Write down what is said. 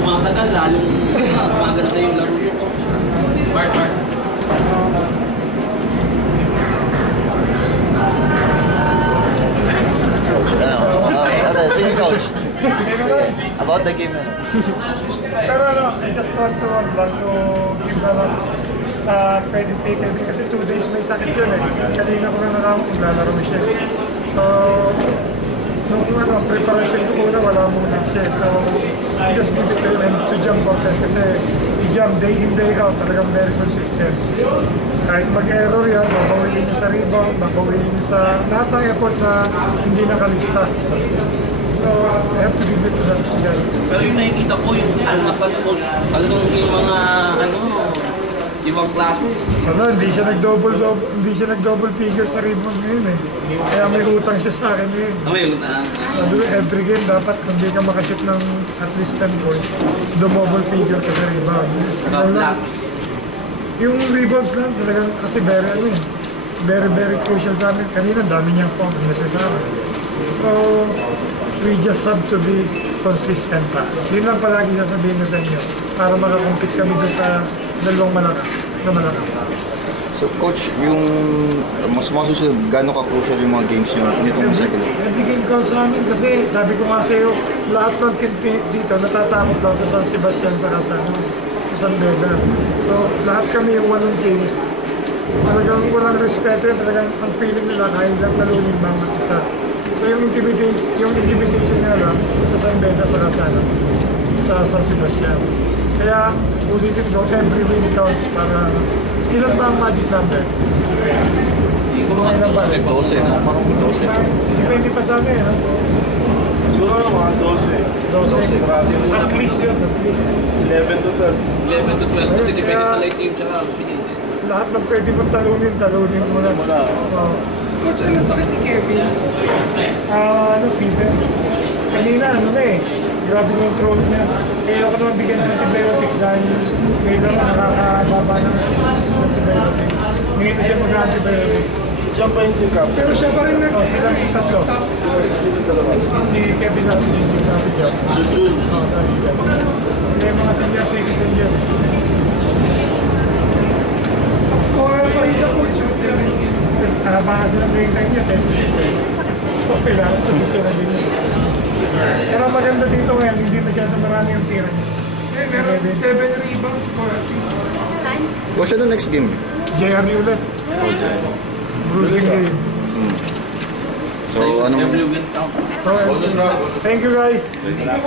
Tumatagal, lalong maganda yung laro. Mark. Sige, coach. About the game. Pero ano, I just want to give na lang credit taken kasi 2 days may sakit yun eh. Kanina ko na nakamot, maglalaro siya. So, nung preparation ko una, wala muna siya. So, I just give it to him and to Jam Cortez kasi si Jam day in, day out, talagang very consistent. Kahit mag-error yan, mabawiin niya sa rebound, mabawiin niya sa lahat ng effort na hindi nakalista. So, I have to give it to that guy. Pero yung nakikita ko, yung almasal coach, talagang yung mga, ibang klase. Hindi siya nag-double figure sa rebound ngayon eh. Kaya may utang siya sa akin ngayon. May utang. Every game dapat hindi ka makashoot ng at least 10 points, double figure ka sa rebound. Yung rebounds lang talagang kasi very crucial sa amin. Kanina dami niyang point necessary. So, we just have to be consistent pa. Yun lang palagi sasabihin ko sa inyo para makakompete kami doon sa dalawang malakas. So coach, yung mas masusunod, gano'n ka-crucial yung mga games nyo nitong second? Every game counts sa amin kasi sabi ko nga sa'yo, lahat ng team dito natatakot lang sa San Sebastian sa San Beda. So lahat kami yung walong teams. Talagang walang respeto yun, talagang ang feeling nila kaya lang talunin bawat isa. So yung intimidation nila lang sa San Beda sa San Sebastian. Kaya ulitin ko, every win counts para ilan ba ang magic number? Ilan ba? 12, no? Parang 12. Depende pa sa akin, ha? Siguro mga 12. 12. At least yun, at least. 11 to 12. 11 to 12 kasi depende sa Lyceum tsaka Pininte. Lahat ng pwede mong talunin mo na. Coach, ano sakit ni Kevin? Fever. Kanina, grabe yung throat niya. Kaya ako naman bigyan ng antibiotics dahil ngayon lang nakakababa ng antibiotics. Ngayon na siya mag-antibiotics. Siya pa yung team captain. Pero siya pa rin Silang tatlo. Si Kevin at si Jinjin na si Jam. Jujun. Kaya mga senior citizen yun. scorer pa rin siya, coach. Baka silang game time niya, 10-6 eh. So, kailangan sa picture na din yun. Pero maganda dito ngayon, hindi masyado marami yung tira niya. Meron 7 rebounds, score 6. Coach, ano next game? JR ulit. Bruising game. So, anong... Every win count. Thank you guys.